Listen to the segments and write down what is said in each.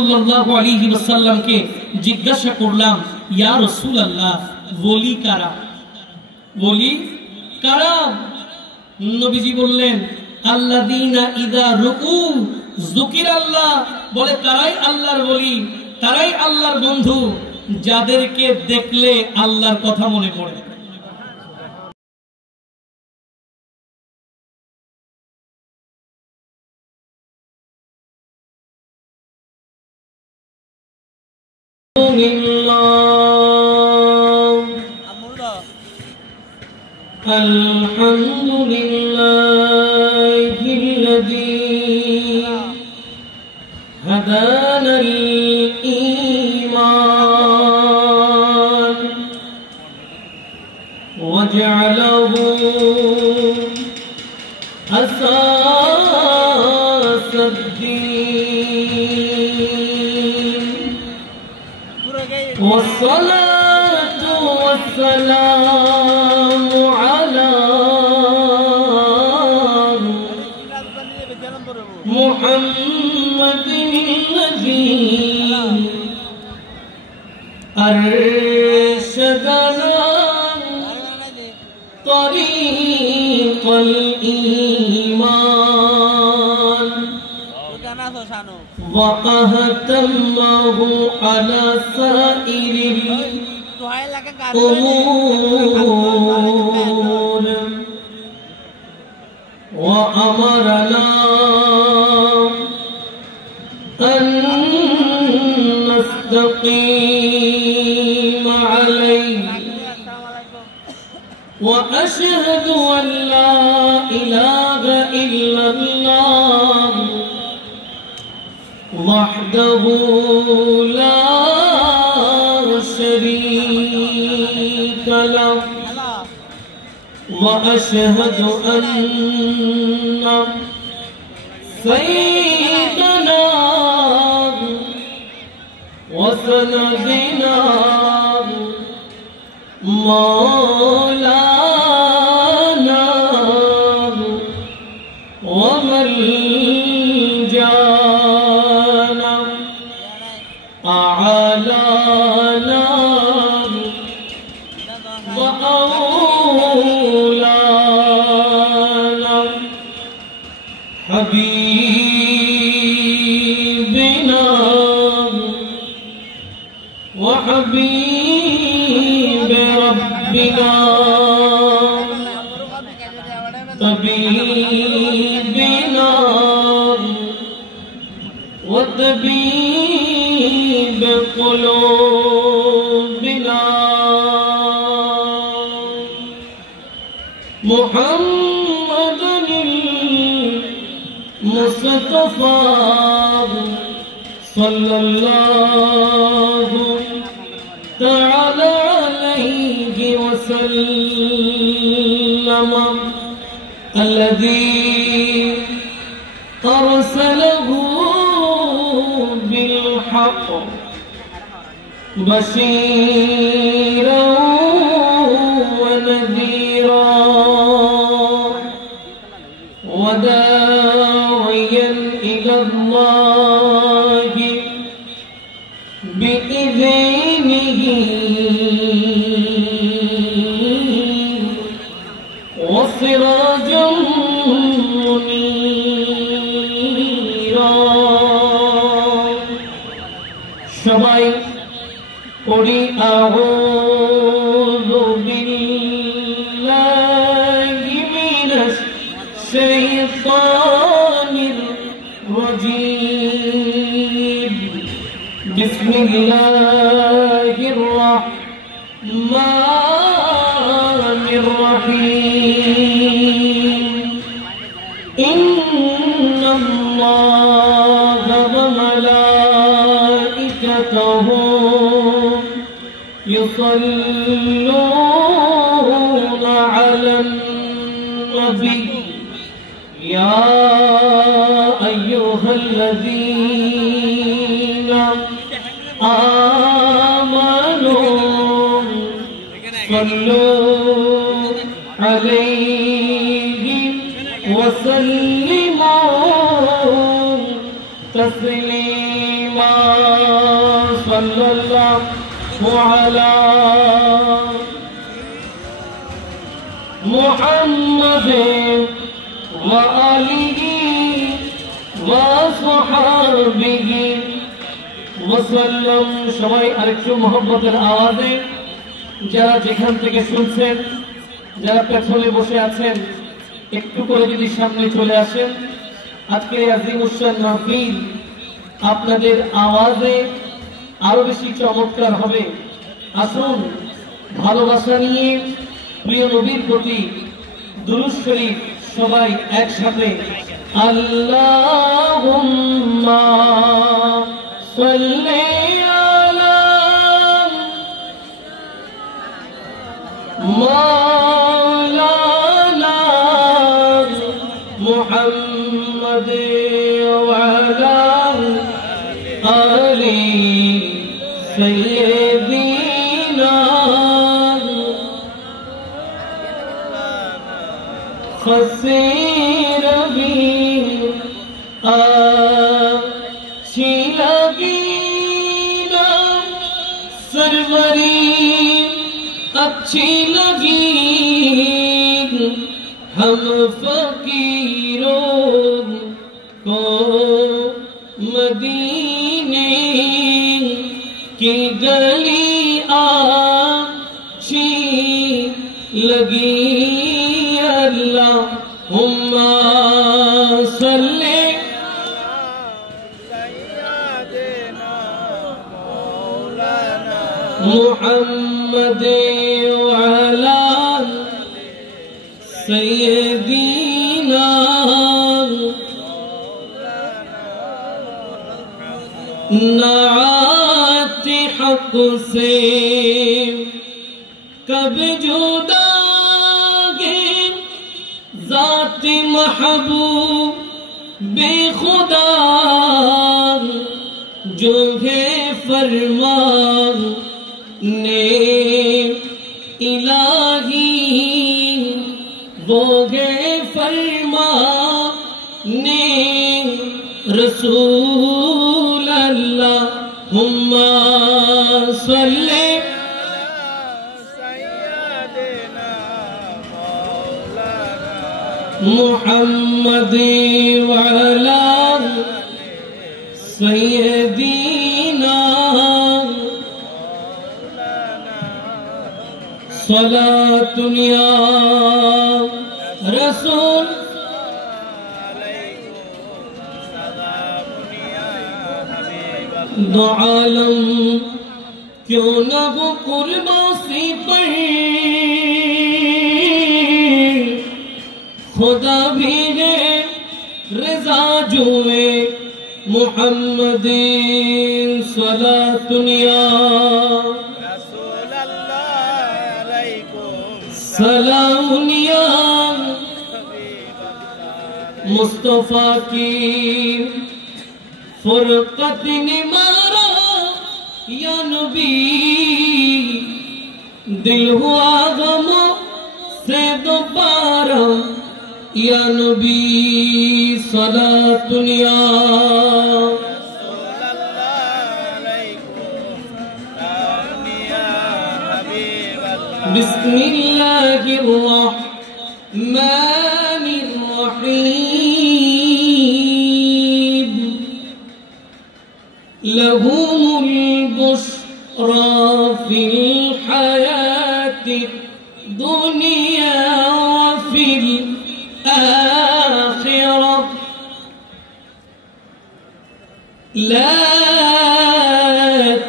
সাল্লাল্লাহু আলাইহি ওয়াসাল্লামকে জিজ্ঞাসা করলাম, ইয়া রাসূলুল্লাহ, ওলি কারা? ওলি কারা? নবীজি বললেন, আল্লাযীনা ইযা রুকু যুকিরাল্লাহ, বলে তারাই আল্লাহর ওলি, তারাই আল্লাহর বন্ধু, যাদেরকে দেখলে আল্লাহর কথা মনে পড়ে। আলহামদুলিল্লাহিল্লাযী হাদানাল ঈমান ওয়া জা'আলাহু আসাসাদ-দ্বীন والصلاة والسلام على محمد الذي أرشدنا طريق الإيمان وأهتمه على سائر الأمور وأمرنا أن نستقيم عليه وأشهد أن لا إله إلا الله وحده لا شريك له وأشهد أن سيدنا وسندنا مولانا وملجانا أعلانا وأولانا حبيبنا وحبيب ربنا طبيبنا وطبيب قلوبنا محمد المصطفى صلى الله تعالى عليه وسلم الذي أرسله بالحق بشيرا ونذيرا وداعيا إلى الله بإذنه وسراجا منيرا সবাই পড়ি আউযু বিল্লাহি মিনাশ শাইতানির রাজীম বিসমিল্লাহির রাহমানির রহিম ইন্নাল্লাহা ওয়া মালাইকাতাহু يصلون على النبي يا أيها الذين آمنوا صلوا عليه وسلموا تسليما सल्लल्लाहु अला मुहम्मद व आलिहि व सहाबिहि वसल्लम। সবাই আরেকটু মোহব্বতের আওয়াজে যারা যেখান থেকে শুনছেন, যারা পেছনে বসে আছেন, একটু করে যদি সামনে চলে আসেন। আজকে আজিমুশান মাহফিল আপনাদের আওয়াজে আরো বেশি চমৎকার হবে। আসুন ভালোবাসা নিয়ে প্রিয় নবীর প্রতি দুরূদ শরীফ সবাই একসাথে আল্লাহুম্মা সাল্লি আলা মাওলানা মুহাম্মদ ওয়া আলা আলি সাইয়্যিদিনা खसीर भी अच्छी लगी ना सरवरी अच्छी लगी हम फकीरों को मदीने की गली अच्छी लगी। अल्लाहुम्मा सल्ली मुहम्मद व अला सय्यिदीना नात हक से कब जुदा ज़ात महबूब बेखुदा जो है फरमान ने इलाही वो है फरमान ने रसूल अल्लाहुम्मा सल्ली मुहम्मद व अला सय्यिदीना सलातुन या रसूल दो आलम क्यों न हो कुर्बासी पर खुदा भी है रज़ा जुए मुहम्मद सलातुन या रसूल अल्लाह अलैकुम सलामुन या मुस्तफा की फुरकत ने मारा या नबी दिल हुआ गमों से दोबारा या नबी सलातुन या रसूल अल्लाह अलैकुम या हबीब अल्लाह। बिस्मिल्लाहिर रहमानिर रहीम लहुमुल बुश्रा फिल हयाति दुनिया व फिल आखिरा ला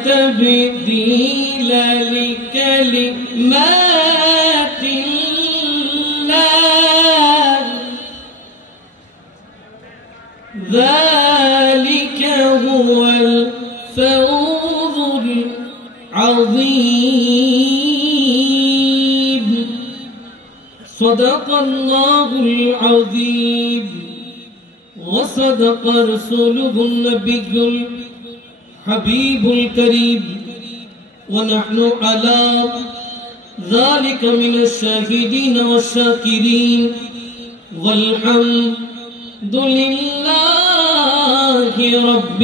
तब्दील लिकलिमातिल्लाह ذلك هو الفوز العظيم صدق الله العظيم وصدق رسوله النبي الحبيب الكريم ونحن على ذلك من الشاهدين والشاكرين والحمد لله رب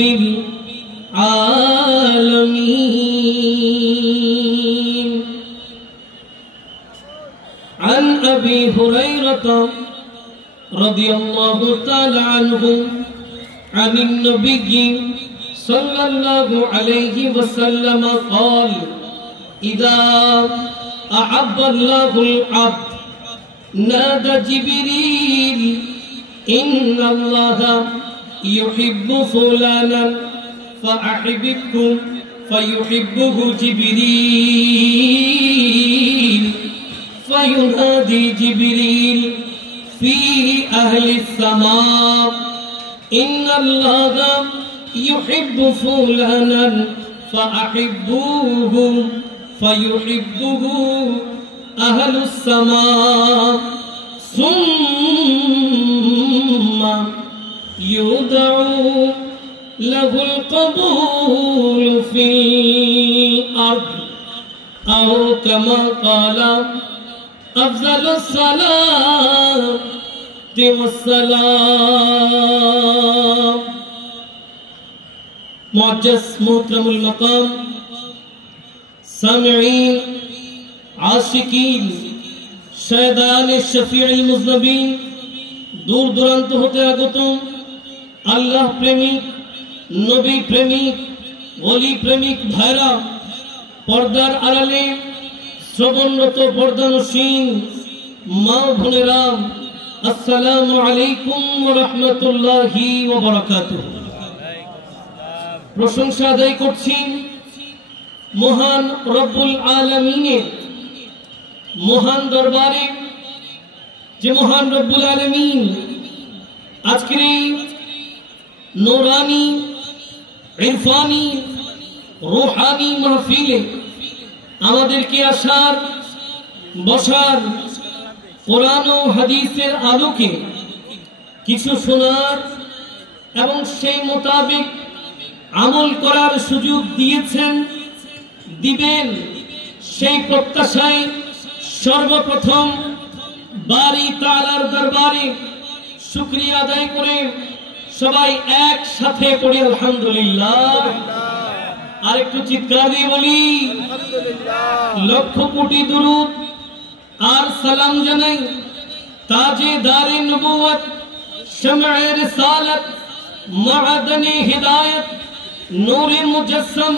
العالمين. عن أبي هريرة رضي الله تعالى عنه عن النبي صلى الله عليه وسلم قال: إذا أحب الله العبد نادى جبريل إن الله يحب فلانا فأحببكم فيحبه جبريل فينادي جبريل في أهل السماء إن الله يحب فلانا فأحبوه فيحبه أهل السماء ثم يدعو له القبول في الأرض أو كما قال أفضل الصلاة والسلام. معجز محترم المقام سامعين आशिकीन शैदान शफीउल मुज़नबीन दूर दुरान्त होते आगत আল্লাহ প্রেমিক নবী প্রেমিক ওলি প্রেমিক ভাইরা পর্দার আড়ালে শ্রবণরত পর্দানসীন মা বোনেরা আসসালামু আলাইকুম ওয়া রাহমাতুল্লাহি ওয়া বারাকাতুহু। প্রশংসা আদায় করছি মহান রব্বুল আলামিনের মহান দরবারে যে মহান রব্বুল আলামিন আজকের এই নূরানি ইরফানি রূহানি মাহফিলে আমাদেরকে আসার বসার কোরআন ও হাদিসের আলোকে কিছু শোনার এবং সেই মোতাবেক আমল করার সুযোগ দিয়েছেন, দিবেন সেই প্রত্যাশায় সর্বপ্রথম বারি তাআলার দরবারে শুকরিয়া আদায় করে সবাই একসাথে পড়ি আলহামদুলিল্লাহ। আর একটু চিৎকার দিয়ে বলি আলহামদুলিল্লাহ। লক্ষ কোটি দুরূদ আর সালাম জানাই তাজে দারে নবুয়ত শমঈ রিসালাত মাআদানে হিদায়াত নূরে মুজাসসাম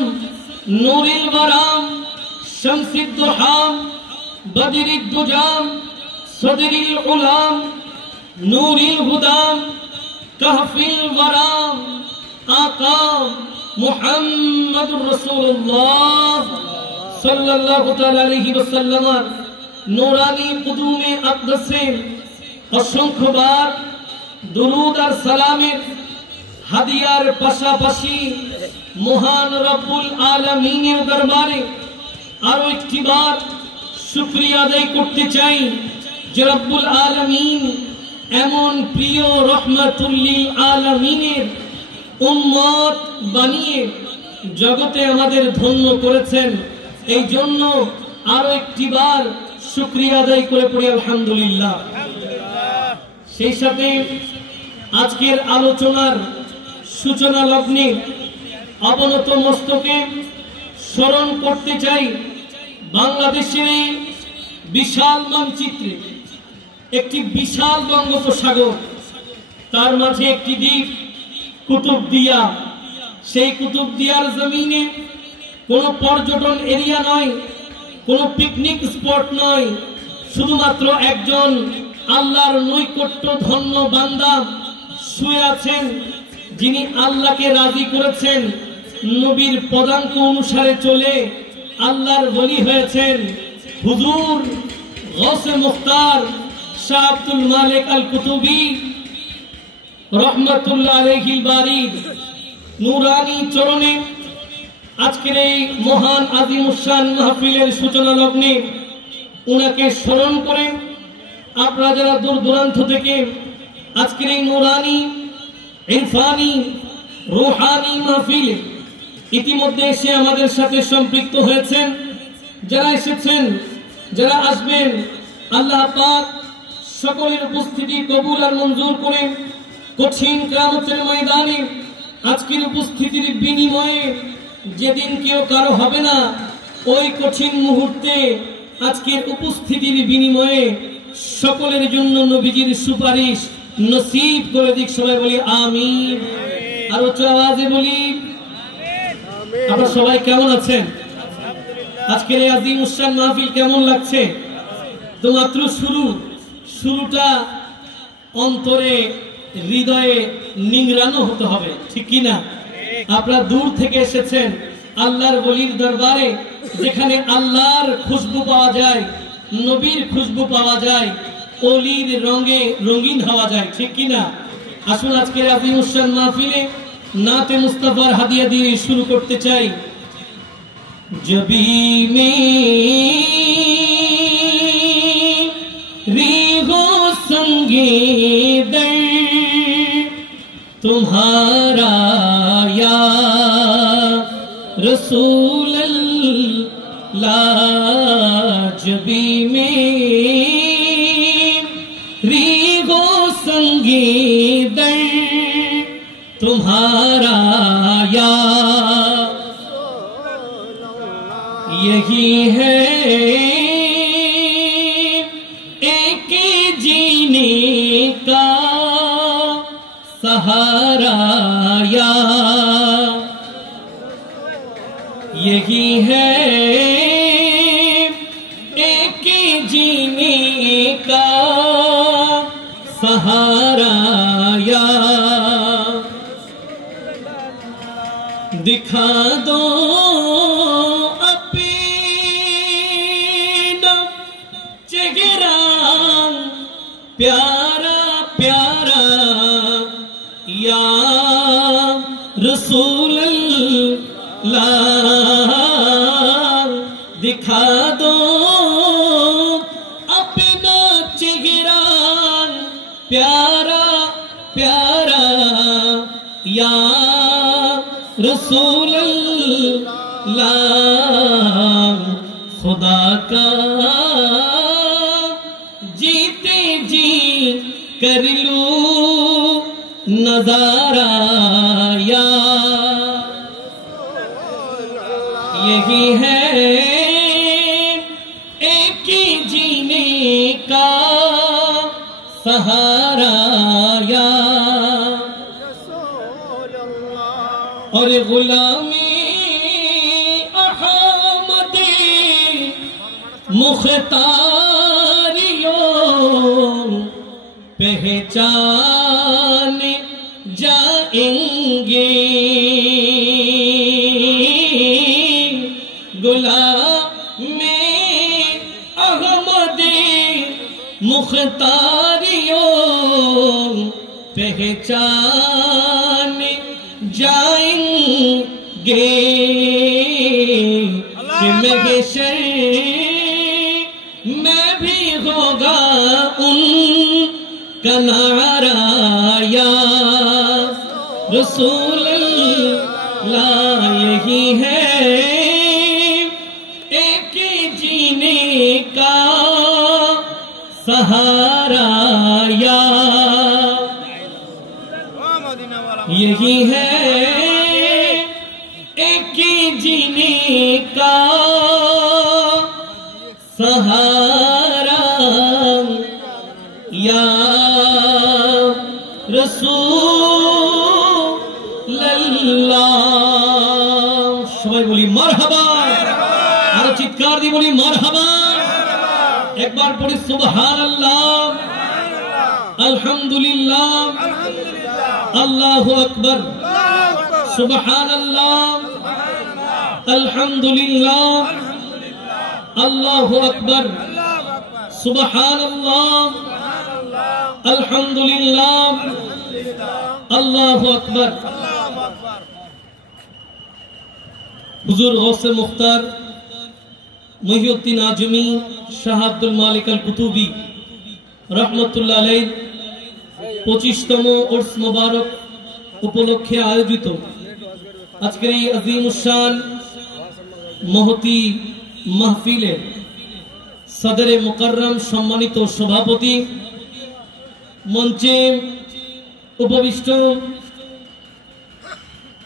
নূরিল ওয়ারাম শামসিদ দুহাম বদরিদ দুজাম সদরিল উলাম নূরিল হুদাম কাহফিল ওয়ারাম আকা মুহাম্মদুর রাসূলুল্লাহ সাল্লাল্লাহু তাআলা আলাইহি ওয়াসাল্লাম নূরানি কুদুমে আকদাসে অসংখ্যবার দুরূদ আর সালামের হাদিয়ার পাশাপাশি মহান রব্বুল আলামিনের দরবারে আরো একটিবার শুকরিয়া আদায় করতে চাই যে রব্বুল আলামিন এমন প্রিয় রহমাতুল লিল আলামিনের উম্মত বানিয়ে জগতে আমাদের ধন্য করেছেন। এই জন্য আরো একটিবার শুকরিয়া আদায় করে পড়ি আলহামদুলিল্লাহ। সেই সাথে আজকের আলোচনার সূচনা লগ্নে অবনত মস্তকে স্মরণ করতে চাই বাংলাদেশের এই বিশাল মানচিত্রে একটি বিশাল বঙ্গোপসাগর, তার মাঝে একটি দ্বীপ কুতুবদিয়া। সেই কুতুবদিয়ার জমিনে কোনো পর্যটন এরিয়া নয়, কোনো পিকনিক স্পট নয়, শুধুমাত্র একজন আল্লাহর নৈকট্য ধন্য বান্দা শুয়ে আছেন, যিনি আল্লাহকে রাজি করেছেন, নবীর পদাঙ্ক অনুসারে চলে আল্লাহর ওলি হয়েছেন। হুজুর গৌসে মুখতার শাহ আব্দুল মালিক আল কুতুবী রহমাতুল্লাহ আলাইহিল বারিদ নূরানি চরণে আজকের এই মহান আজিমুশান মাহফিলের সূচনা লগ্নে উনাকে স্মরণ করে আপনারা যারা দূর দূরান্ত থেকে আজকের এই নূরানি ইরফানি রূহানি মাহফিলে ইতিমধ্যে এসে আমাদের সাথে সম্পৃক্ত হয়েছেন, যারা এসেছেন, যারা আসবেন, আল্লাহ পাক সকলের উপস্থিতি কবুল আর মঞ্জুর করে কঠিন কিয়ামতের ময়দানে আজকের উপস্থিতির বিনিময়ে যেদিন কেউ কারো হবে না, ওই কঠিন মুহূর্তে আজকের উপস্থিতির বিনিময়ে সকলের জন্য নবীজির সুপারিশ নসিব করে দিক। সবাই বলি আমিন। আর উচ্চ আওয়াজে বলি আপনারা সবাই কেমন আছেন? আজকের এই আজিম উসান মাহফিল কেমন লাগছে? তো মাত্র শুরুটা অন্তরে হৃদয়ে নিংড়ানো হতে হবে, ঠিক কিনা? আপনারা দূর থেকে এসেছেন আল্লাহর ওলির দরবারে, যেখানে আল্লাহর খুশবু পাওয়া যায়, নবীর খুশবু পাওয়া যায়, ওলির রঙে রঙিন হওয়া যায়, ঠিক কিনা? আসুন আজকের আজিম উসান মাহফিলে নাতে মুস্তাফার হাদিয়া দিয়ে শুরু করতে চাই। জবি মে রিগো সঙ্গে দর तुम्हारा या रसूल अल्लाह, जबी में रीगो संगे दर तुम्हारा या, यही है एक जीने का सहारा या, यही है एक जीने का सहारा या, दिखा दो अपना चेहरा प्यारा प्यारा या रसूल अल्लाह, दिखा दो अपना चेहरा प्यारा प्यारा या रसूल अल्लाह, खुदा का जीते जी कर लूं नजारा या, यही है एक जीने का सहारा या, और गुलामी अहमद मुख्तारियों पहचान जाएंगे, गुलामे अहमद मुख्तारियों पहचान जाएंगे, कि महशर में भी होगा उन का नारा या रसूल अल्लाह, यही है एक जीने का सहारा या, यही है एक जीने का सहारा या रसूल अल्लाह। সবাই বলি মারহাবা, আর চিৎকার দিয়ে বলি মারহাবা। একবার পড়ি সুবহানাল্লাহ, আলহামদুলিল্লাহ, আল্লাহু আকবার, সুবহানাল্লাহ, আলহামদুলিল্লাহ, আল্লাহু আকবার, সুবহানাল্লাহ, আলহামদুলিল্লাহ, আল্লাহু আকবার। হুজুর গৌসে মুখতার মহিউদ্দিন আজমি শাহ আব্দুল মালিক আল কুতুবী রহমতুল্লাহ আলাইহি 25তম উর্স মুবারক উপলক্ষে আয়োজিত আজকের এই আজিমুশান মহতি মাহফিলে সদরে মুকাররম সম্মানিত সভাপতি, মঞ্চে উপবিষ্ট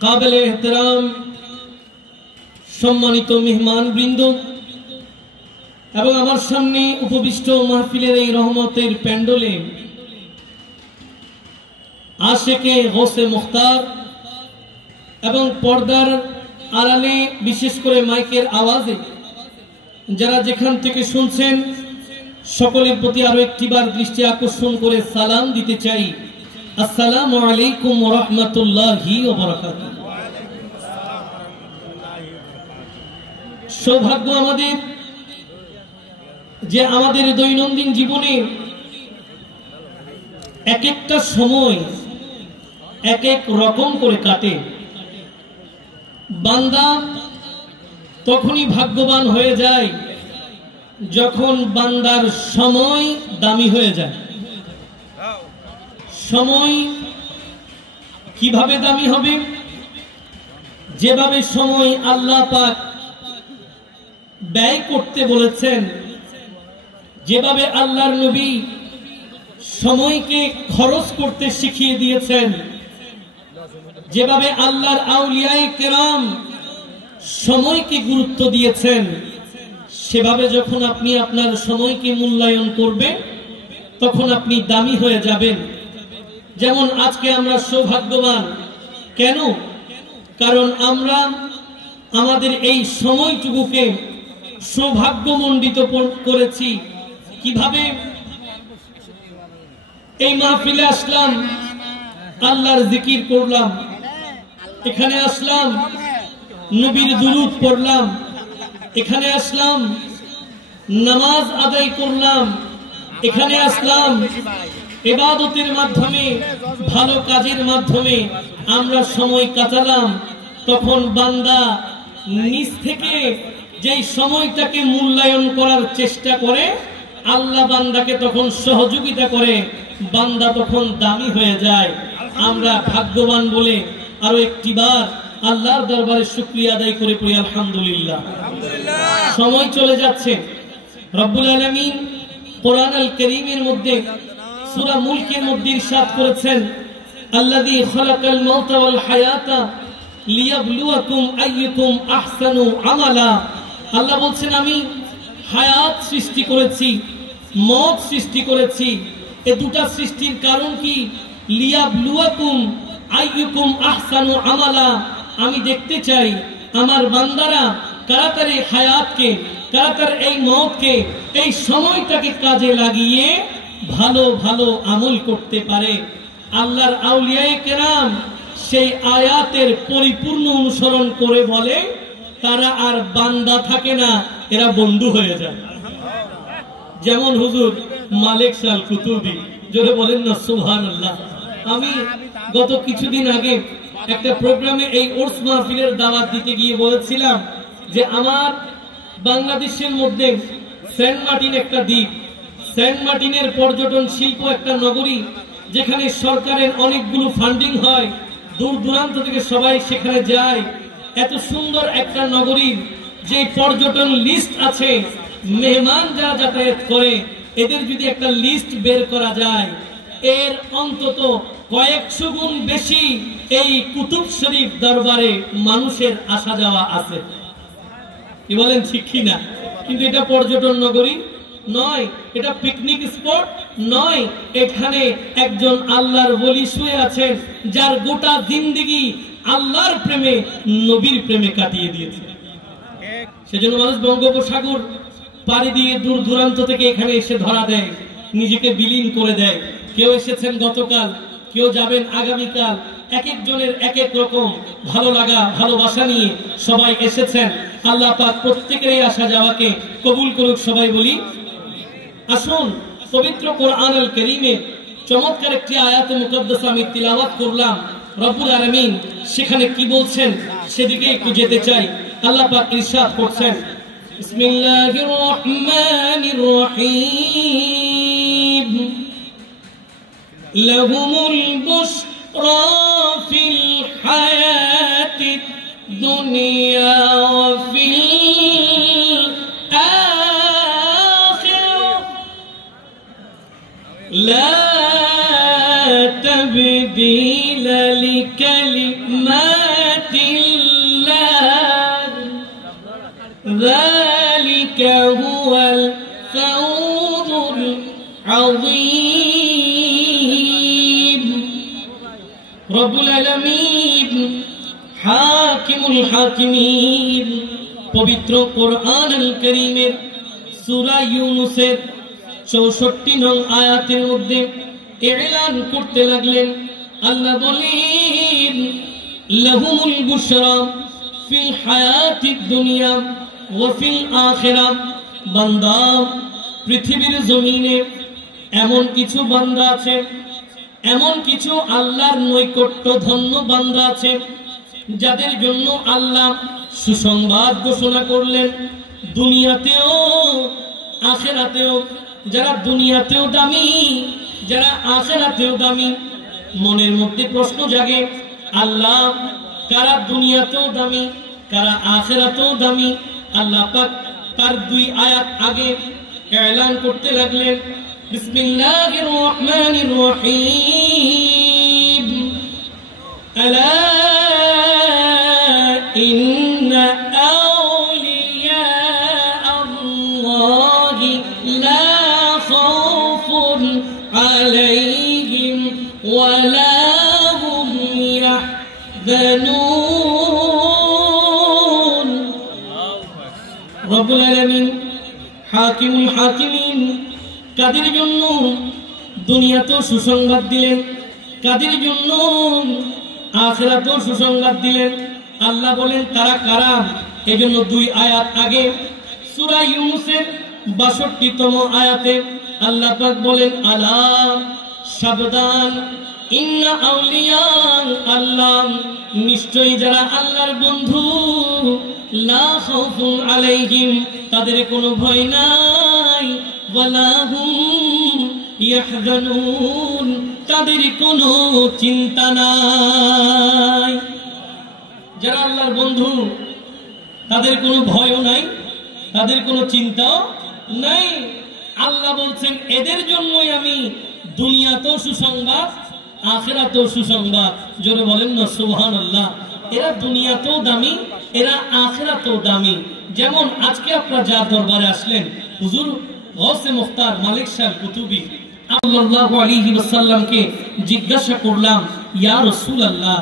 কাবিল এহতরাম সম্মানিত মেহমান বৃন্দ এবং আমার সামনে উপবিষ্ট মাহফিলের এই রহমতের প্যান্ডলে আশেকে গৌসে মুখতার এবং পর্দার আড়ালে বিশেষ করে মাইকের আওয়াজে যারা যেখান থেকে শুনছেন সকলের প্রতি আরো একটিবার দৃষ্টি আকর্ষণ করে সালাম দিতে চাই। আসসালামু আলাইকুম ওয়া রাহমাতুল্লাহি ওয়া বারাকাতুহু। সৌভাগ্য আমাদের যে আমাদের দৈনন্দিন জীবনে এক একটা সময় এক এক রকম করে কাটে। বান্দা তখনই ভাগ্যবান হয়ে যায় যখন বান্দার সময় দামি হয়ে যায়। সময় কিভাবে দামি হবে? যেভাবে সময় আল্লাহ পাক ব্যয় করতে বলেছেন, যেভাবে আল্লাহর নবী সময়কে খরচ করতে শিখিয়ে দিয়েছেন, যেভাবে আল্লাহর আউলিয়ায়ে কেরাম সময়কে গুরুত্ব দিয়েছেন, সেভাবে যখন আপনি আপনার সময়কে মূল্যায়ন করবেন তখন আপনি দামি হয়ে যাবেন। যেমন আজকে আমরা সৌভাগ্যবান কেন? কারণ আমরা আমাদের এই সময়টুকুকে সৌভাগ্যমণ্ডিত করেছি। কিভাবে? এই মাহফিলে আসলাম, আল্লাহর জিকির করলাম, এখানে আসলাম, নবীর দুরূদ পড়লাম, এখানে আসলাম, নামাজ আদায় করলাম, এখানে আসলাম, ইবাদতের মাধ্যমে ভালো কাজের মাধ্যমে আমরা সময় কাটালাম। তখন বান্দা নিজ থেকে যেই সময়টাকে মূল্যায়ন করার চেষ্টা করে, আল্লাহ বান্দাকে তখন সহযোগিতা করে, বান্দা তখন দামি হয়ে যায়। আমরা ভাগ্যবান বলে আরো একটিবার আল্লাহর দরবারে শুকরিয়া আদায় করে পড়ি আলহামদুলিল্লাহ। সময় চলে যাচ্ছে। রব্বুল আলামিন কোরআন আল কারীমের মধ্যে সূরা মুলকের মধ্যে ইরশাদ করেছেন, আল্লাযী খালাকাল মাউতা ওয়াল হায়াতা লিয়াবলুয়াকুম আইয়ুকুম আহসানু আমালা। আল্লাহ বলছেন, আমি হায়াত সৃষ্টি করেছি, মওত সৃষ্টি করেছি। এই দুটা সৃষ্টির কারণ কি? লিয়াবলুয়াকুম আইয়ুকুম আহসানু আমালা। আমি দেখতে চাই আমার বান্দারা কারাতারে হায়াতকে, কারাতার এই মওতকে, এই সময়টাকে কাজে লাগিয়ে ভালো ভালো আমল করতে পারে। আল্লাহর আউলিয়ায়ে কেরাম সেই আয়াতের পরিপূর্ণ অনুসরণ করে বলে, তারা আর বান্দা থাকে না, এরা বন্ধু হয়ে যায়। যেমন হুজুর মালিক শাহ কুতুবী, জোরে বলেন না সুবহানাল্লাহ। আমি গত কিছুদিন আগে একটা প্রোগ্রামে এই ওরস মাহফিলের দাওয়াত দিতে গিয়ে বলেছিলাম যে আমার বাংলাদেশের মধ্যে সেন্ট মার্টিন একটা দ্বীপ, সেন্ট মার্টিনের পর্যটন শিল্প একটা নগরী, যেখানে সরকারের অনেকগুলো ফান্ডিং হয়, দূর দূরান্ত থেকে সবাই সেখানে যায়। এত সুন্দর একটা নগরীর যে পর্যটন লিস্ট আছে, মেহমান যারা যাতায়াত করে, এদের যদি একটা লিস্ট বের করা যায়, এর অন্তত কয়েকশো গুণ বেশি এই কুতুব শরীফ দরবারে মানুষের আসা যাওয়া আছে। কি বলেন, ঠিক কিনা? কিন্তু এটা পর্যটন নগরী নয়, এটা পিকনিক স্পট নয়। এখানে একজন আল্লাহর ওলি শুয়ে আছেন, যার গোটা জিন্দেগি আল্লাহর প্রেমে, নবীর প্রেমে কাটিয়ে দিয়েছে। সেজন্য মানুষ বঙ্গোপসাগর পাড়ি দিয়ে দূর দূরান্ত থেকে এখানে এসে ধরা দেয়, নিজেকে বিলীন করে দেয়। কেউ এসেছেন গতকাল, কেউ যাবেন আগামীকাল। এক একজনের এক এক রকম ভালো লাগা, ভালোবাসা নিয়ে সবাই এসেছেন। আল্লাহ পাক প্রত্যেকের আসা যাওয়াকে কবুল করুক। সবাই বলি আসুন। পবিত্র কোরআন আল কারীমে চমৎকার একটি আয়াতে মুকদ্দাসা আমি তিলাওয়াত করলাম। রব্বুল আলামিন সেখানে কি বলছেন সেদিকে একটু যেতে চাই। আল্লাহ পাক ইরশাদ করছেন, বিসমিল্লাহির রহমানির রহিম, লাহুমুল বুশরা ফিল হায়াতিদ দুনিয়া ওয়া ফিল আখিরাহ লা তাবদীলা লিকালিমাত যালিকা হুয়াল ফাউজুল আযীম। রব্বুল আলামিন হাকিমুল হাকিমিন পবিত্র কোরআনুল কারীমের সূরা ইউনূসের 64 নং আয়াতের মধ্যে এলান করতে লাগলেন। আল্লাহ বলেন, লাহুমুল বুশরা ফিল হায়াতিদ দুনিয়া ওয়া ফিল আখিরাহ। বান্দা, পৃথিবীর জমিনে এমন কিছু বান্দা আছে, এমন কিছু আল্লাহর নৈকট্য ধন্য বান্দা আছে যাদের জন্য আল্লাহ সুসংবাদ ঘোষণা করলেন, দুনিয়াতেও আখিরাতেও। যারা দুনিয়াতেও দামি, যারা আখিরাতেও দামি। মনের মধ্যে প্রশ্ন জাগে, আল্লাহ কারা দুনিয়াতেও দামি, কারা আখিরাতেও দামি? আল্লাহ পাক তার 2 আয়াত আগে এলান করতে লাগলেন, বিসমিল্লাহির রহমানির রহিম, আলা ইন্না আউলিয়া আল্লাহি লা খাউফুন আলাইহিম ওয়া লা হুম ইয়াহজানুন। রব্বুল আলামিন হাকিমুল হাকিমিন কাদের জন্য দুনিয়াতেও সুসংবাদ দিলেন, কাদের জন্য আখিরাতেও সুসংবাদ দিলেন। আল্লাহ বলেন তারা কারা? এজন্য 2 আয়াত আগে সূরা ইউনূসের 62তম আয়াতে আল্লাহ পাক বলেন, আলা সাবধান, ইন্না আউলিয়া আল্লাহ, নিশ্চয়ই যারা আল্লাহর বন্ধু, লা খাউফুন আলাইহিম, তাদের কোনো ভয় নাই, ওয়ালা হুম ইয়াহজানুন, তাদের কোনো চিন্তা নাই। যারা আল্লাহর বন্ধু তাদের কোনো ভয়ও নাই, তাদের কোনো চিন্তাও নাই। আল্লাহ বলছেন এদের জন্যই আমি দুনিয়াতেও সুসংবাদ, আখিরাতেও সুসংবাদ। জোরে বলেন না সুবহানাল্লাহ। এরা দুনিয়াতেও দামি, এরা আখিরাতেও দামি। যেমন আজকে আপনারা যার দরবারে আসলেন, হুজুর গৌসে মুখতার মালিক সাহেব কুতুবী সাল্লাল্লাহু আলাইহি ওয়াসাল্লামকে জিজ্ঞাসা করলাম, ইয়া রাসূলুল্লাহ,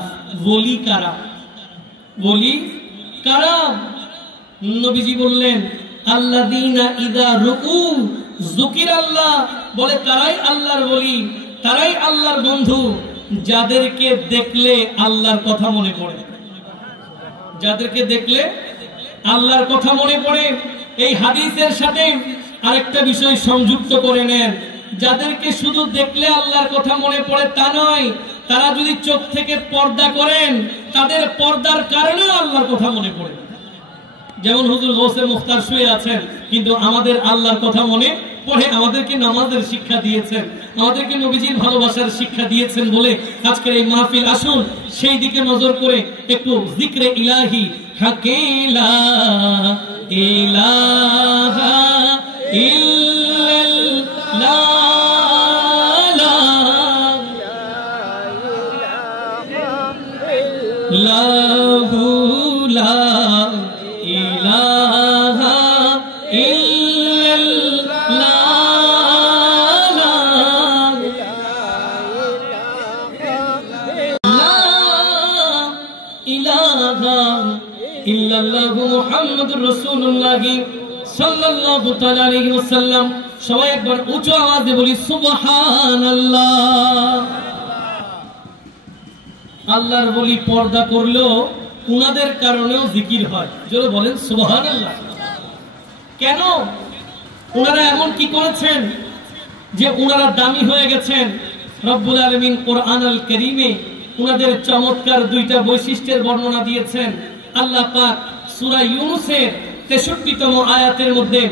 ওলি কারা? ওলি কারা? নবীজি বললেন, আল্লাযীনা ইযা রুকু যুকিরাল্লাহ, বলে তারাই আল্লাহর ওলি, তারাই আল্লাহর বন্ধু, যাদেরকে দেখলে আল্লাহর কথা মনে পড়ে। যাদেরকে দেখলে আল্লাহর কথা মনে পড়ে। এই হাদিসের সাথে আরেকটা বিষয় সংযুক্ত করে নেন, যাদেরকে শুধু দেখলে আল্লাহর কথা মনে পড়ে তা নয়, তারা যদি চোখ থেকে পর্দা করেন, তাদের পর্দার কারণেও আল্লাহর কথা মনে পড়ে। যেমন হুজুর গৌসে মুখতার শুয়ে আছেন, কিন্তু আমাদের আল্লাহর কথা মনে পড়ে। আমাদেরকে নামাজের শিক্ষা দিয়েছেন, আমাদেরকে নবীজির ভালোবাসার শিক্ষা দিয়েছেন বলে আজকের এই মাহফিল। আসুন সেই দিকে নজর করে একটু জিক্রে ইলাহি, হাকে লা ইলাহা ইল্লাল্লাহ, লাহু লা ইলাহা ইল্লাল্লাহ, লা ইলাহা ইল্লাল্লাহু মুহাম্মাদুর রাসূলুল্লাহ সাল্লাল্লাহু তাআলা আলাইহি ওয়াসাল্লাম। সবাই একবার উঁচু আওয়াজে বলি সুবহানাল্লাহ। আল্লাহর বলি পর্দা করলেও উনাদের কারণেও জিকির হয়। জোরে বলেন সুবহানাল্লাহ। কেন? উনারা এমন কি করেছেন যে উনারা দামি হয়ে গেছেন? রব্বুল আলামিন কোরআনুল কারীমে উনাদের চমৎকার 2টা বৈশিষ্ট্যের বর্ণনা দিয়েছেন। আল্লাহ পাক সূরা ইউনূসের 63তম আয়াতের মধ্যে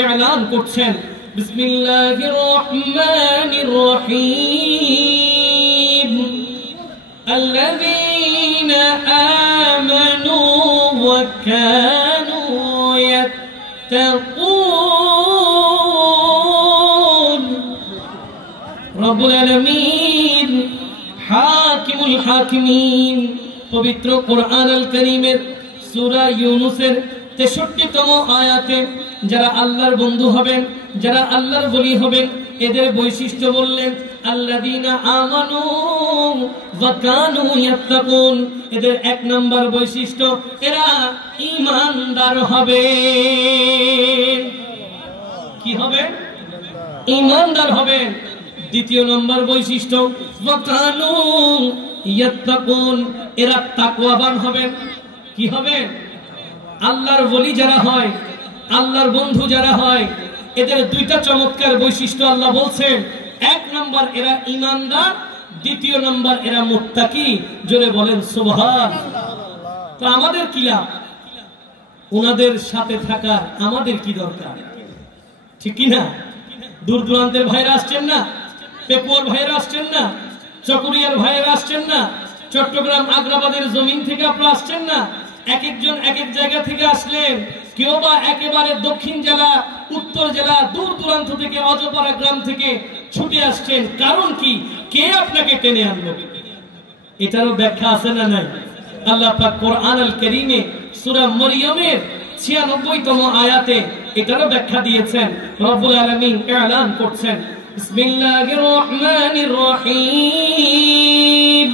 এলান করছেন, বিসমিল্লাহির রহমানির রহিম, আল্লাযীনা আমানু ওয়া কানু ইয়াত্তাকুন। রব্বুল আলামিন হাকিমুল হাকিমিন পবিত্র কোরআনুল কারীমের সূরা ইউনূসের 63তম আয়াতে যারা আল্লাহর বন্ধু হবেন, যারা আল্লাহর ওলি হবেন, এদের বৈশিষ্ট্য বললেন আল্লাযীনা আমানু ওয়া কানু ইয়াত্তাকুন। এদের এক নম্বর বৈশিষ্ট্য, এরা ঈমানদার হবে। কি হবে? ঈমানদার হবে। দ্বিতীয় নম্বর বৈশিষ্ট্য, ওয়া কানু ইয়াত্তাকুন, এরা তাকওয়াবান হবেন। কি হবে? আল্লাহর ওলি যারা হয়, আল্লাহর বন্ধু যারা হয়, এদের দুইটা চমৎকার বৈশিষ্ট্য আল্লাহ বলছেন। এক নম্বর এরা ঈমানদার, দ্বিতীয় নম্বর এরা মুত্তাকি। জোরে বলেন সুবহানাল্লাহ। তো আমাদের কি লাভ? ওনাদের সাথে থাকা আমাদের কি দরকার? ঠিক কি না? দূর দূরান্তের ভাইরা আসছেন না, পেকুয়ার ভাইরা আসছেন না, চকরিয়ার ভাইরা আসছেন না, চট্টগ্রাম আগ্রাবাদের জমিন থেকে আপনারা আসছেন না। এক একজন এক এক জায়গা থেকে আসলেন, কেউ বা একেবারে দক্ষিণ জেলা, উত্তর জেলা, দূর দূরান্ত থেকে, অজপাড়া গ্রাম থেকে ছুটে আসছেন। কারণ কি? কে আপনাকে টেনে আনলো? এটারও ব্যাখ্যা আছে না নাই? আল্লাহ পাক কোরআন আল কারীমে সূরা মরিয়মের 96তম আয়াতে এটারও ব্যাখ্যা দিয়েছেন। রব্বুল আলামিন এলান করছেন, বিসমিল্লাহির রহমানির রহিম,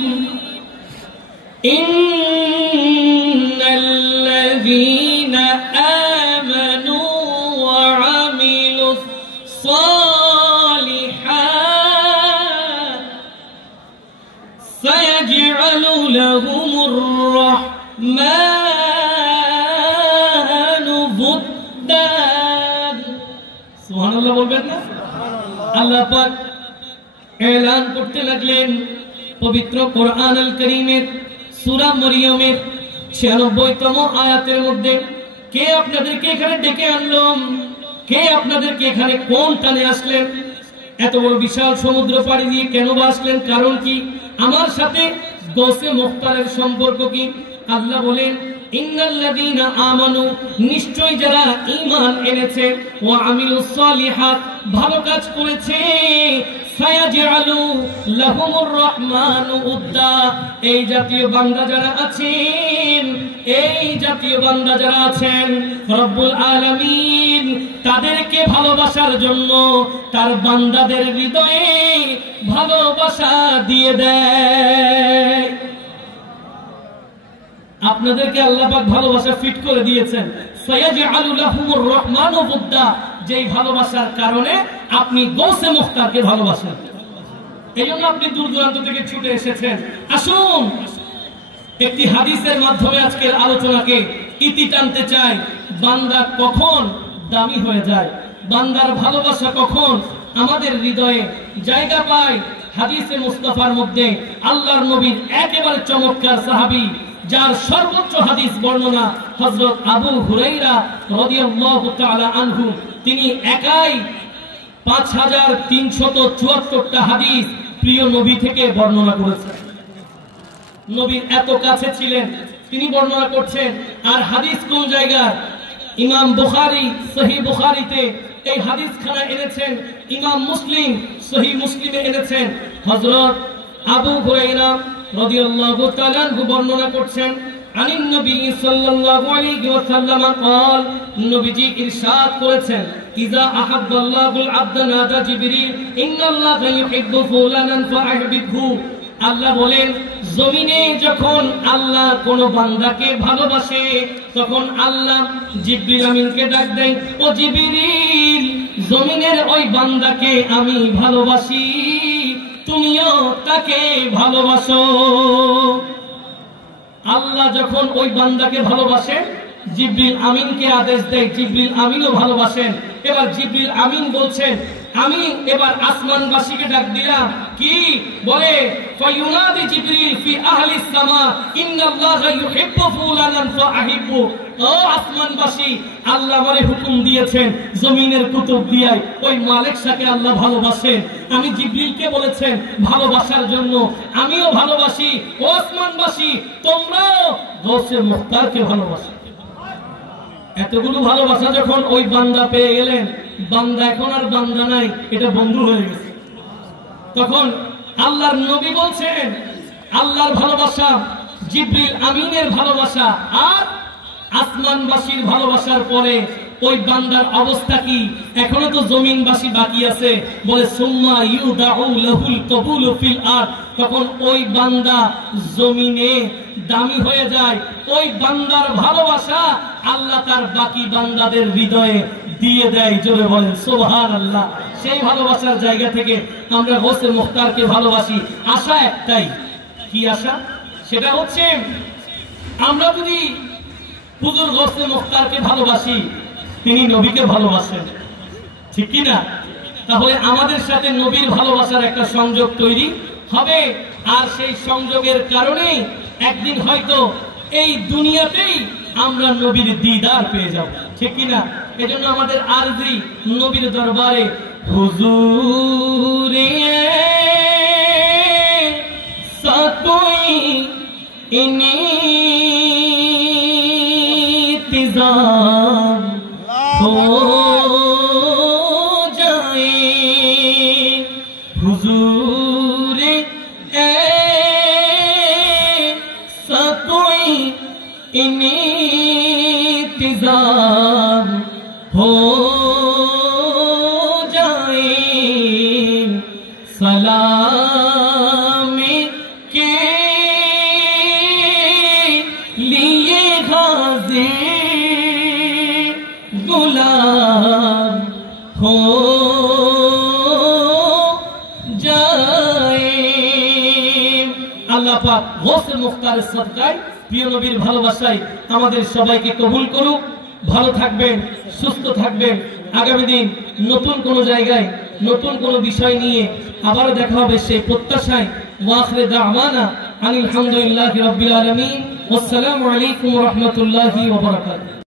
ইন্নাল্লাযীনা আমানু ওয়া আমিলুস সালিহাত সায়াজআলু লাহুমুর রাহমানু বুদ্দান। সুবহানাল্লাহ বলবেন না? আল্লাহ পাক এলান করতে লাগলেন পবিত্র কোরআন আল কারীমের সূরা মরিয়মের 96তম আয়াতের মধ্যে, কে আপনাদেরকে এখানে ডেকে আনলো? কে আপনাদেরকে এখানে কোন টানে আসলেন? এত বড় বিশাল সমুদ্র পাড়ি দিয়ে কেন আসলেন? কারণ কি? আমার সাথে গোসে মুখতারের সম্পর্ক কি? আল্লাহ বলেন, ইন্নাল্লাযীনা আমানু, নিশ্চয় যারা ঈমান এনেছে, ওয়া আমিলুস সালিহাত, ভালো কাজ করেছে, সায়াজআলু লাহুমুর রাহমানু উদ্দা, এই জাতীয় বান্দা যারা আছেন, এই জাতীয় বান্দা যারা আছেন, রব্বুল আলামিন তাদেরকে ভালোবাসার জন্য তার বান্দাদের হৃদয়ে ভালোবাসা দিয়ে দেয়। আপনাদেরকে আল্লাহ পাক ভালোবাসা ফিট করে দিয়েছেন। সায়াজআলু লাহুমুর রাহমানু উদ্দা, যেই ভালোবাসার কারণে আপনি গৌসে মুখতারকে ভালোবাসেন। এইজন্য আপনি দূর দূরান্ত থেকে ছুটে এসেছেন। আসুন একটি হাদিসের মাধ্যমে আজকের আলোচনাকে ইতি টানতে চাই। বান্দা কখন দামি হয়ে যায়, বান্দার ভালোবাসা কখন আমাদের হৃদয়ে জায়গা পায়? হাদিসে মুস্তাফার মধ্যে আল্লাহর নবীর একেবারে চমৎকার সাহাবী, যার সর্বোচ্চ হাদিস বর্ণনা হযরত আবু হুরায়রা রাদিয়াল্লাহু তাআলা আনহু, তিনি একাই 5374টা হাদিস প্রিয় নবী থেকে বর্ণনা করেছেন। নবীর এত কাছে ছিলেন, তিনি বর্ণনা করছেন। আর হাদিস কোন জায়গায়? ইমাম বুখারী সহিহ বুখারীতে এই হাদিসখানা এনেছেন, ইমাম মুসলিম সহিহ মুসলিমে এনেছেন। হযরত আবু হুরায়রা রাদিয়াল্লাহু তাআলা আনহু বর্ণনা করছেন, আনিন নবী সাল্লাল্লাহু আলাইহি ওয়াসাল্লাম قال, নবীজি ইরশাদ করেছেন, ইযা আহাব্বাল্লাহুল আবদা নাদা জিবরিল ইন্নাল্লাহা ইউহিব্বু ফুলানান ফাআহবিবহু। আল্লাহ বলেন, জমিনে যখন আল্লাহ কোন বান্দাকে ভালোবাসে, তখন আল্লাহ জিবরিল আমিনকে ডাক দেয়, ও জিবরিল, জমিনের ওই বান্দাকে আমি ভালোবাসি, তুমিও তাকে ভালোবাসো। আল্লাহ যখন ওই বান্দাকে ভালোবাসেন, জিবরিল আমিনকে আদেশ দেয়, জিবরিল আমিনও ভালোবাসেন। এবার জিবরিল আমিন বলছেন, আমি এবার আসমানবাসীকে ডাক দিলাম, কি বলে? ফায়ুনাদি জিবরিল ফি আহলিস সামা ইন্নাল্লাহা ইউহিব্বু ফুলানান ফাআহিব্বু। ও আসমানবাসী, আল্লাহ আমারে হুকুম দিয়েছেন জমিনের কুতুব দিয়াই ওই মালিক শাহকে আল্লাহ ভালোবাসেন। আমি জিবরিলকে বলেছেন ভালোবাসার জন্য, আমিও ভালোবাসি। ও আসমানবাসী, তোমরাও গৌসে মুখতারকে ভালোবাসো। এতগুলো ভালোবাসা যখন ওই বান্দা পেয়ে গেলেন, বান্দা এখন আর বান্দা নাই, এটা বন্ধু হয়ে গেছে। তখন আল্লাহর নবী বলছেন, আল্লাহর ভালোবাসা, জিবরিল আমিনের ভালোবাসা আর আসমানবাসীর ভালোবাসার পরে ওই বান্দার অবস্থা কি? এখনো তো জমিনবাসী বাকি আছে। বলে সুম্মা ইউদাউ লাহুল কবুল ফিল আরদ, তখন ওই বান্দা জমিনে দামি হয়ে যায়। ওই বান্দার ভালোবাসা আল্লাহ তার বাকি বান্দাদের হৃদয়ে দিয়ে দেয়। জোরে বলেন সুবহানাল্লাহ। সেই ভালোবাসার জায়গা থেকে আমরা গৌসে মুখতারকে ভালোবাসি। আশা একটাই, কি আশা? সেটা হচ্ছে আমরা যদি হুজুর গৌসে মুখতারকে ভালোবাসি, তিনি নবীকে ভালোবাসেন, ঠিক কি না? তাহলে আমাদের সাথে নবীর ভালোবাসার একটা সংযোগ তৈরি হবে। আর সেই সংযোগের কারণে একদিন হয়তো এই দুনিয়াতেই আমরা নবীর দিদার পেয়ে যাব, ঠিক কি না? এজন্য আমাদের আরজি নবীর দরবারে, হুজুরে সাতোই ইন্তিজাম हो जाए, हुजूर ऐसा कोई इंतजाम हो जाए, सलाम के लिए हाजिर गुलाम हो जाए। আল্লাহ পাক গৌসে মুখতারের সদকায়, প্রিয় নবীর ভালোবাসায় আমাদের সবাইকে কবুল করুক। ভালো থাকবেন, সুস্থ থাকবেন। আগামী দিন নতুন কোন জায়গায় নতুন কোন বিষয় নিয়ে আবার দেখা হবে সেই প্রত্যাশায়। ওয়া আখিরু দাওয়ানা আলহামদুলিল্লাহি রাব্বিল আলামিন। আসসালামু আলাইকুম ওয়া রাহমাতুল্লাহি ওয়া বারাকাতুহু।